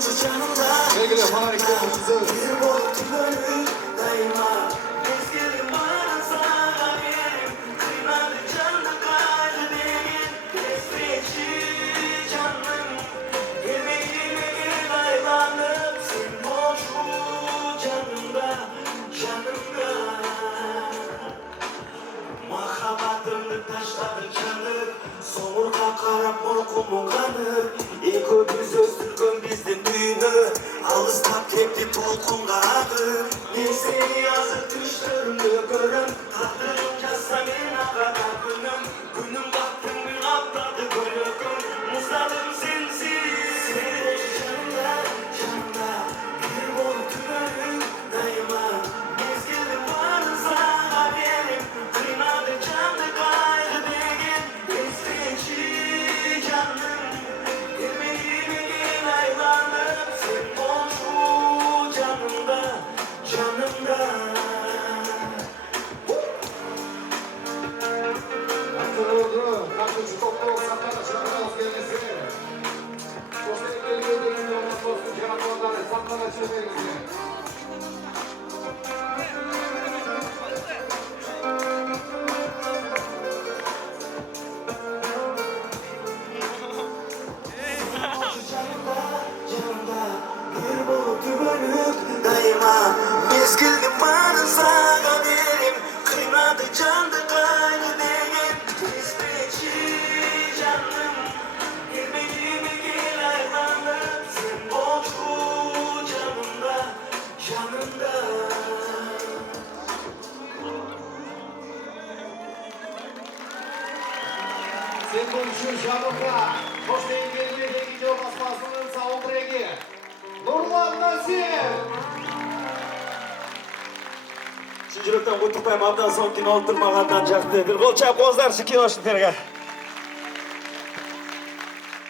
Sevgili harikalarımızı Mahabatımı taşladı canım, somurga karab morkumun kanı. İlk düz öztürkün bizden düğünü, alыстап tepti tolkunga adı. Men seni yazıp düşlerimde görüm, takdırım yazsa men akada günüm. Günüm baktım bir kaptadı gönlüm, muzadım sensiz. Sen canımda, canımda, bir bol tümenim daima. Mezgilim varsa benim, kıymadı canlı gayrı degen. Esreci canım, bilmediğime gel aylanıp. Sen ol şu canımda, canımda. Hatırladı. Kaçıncı toplu saklara çıkarmaz gelmesi. Sosyal medyada olmaz olsun cevaplardan saklara çıkarmaz. Canımda bir bulut bölük daima. Mezgilim varsa benim, kıymadı candı gayrı degen. Esreci canım, bilmediğime gel aylanıp. Sen ol şu canımda, canımda. Sen konuşur canımda. Hoşlayın gelmeye gidiyor basmasının soundtrack'i. Nurman Nasir. Shunchilikdan o'tirpayman, abdan so'ng kino o'tirmagandan jaqdi. Bir qo'l chap qo'zlarchi kino shunterga.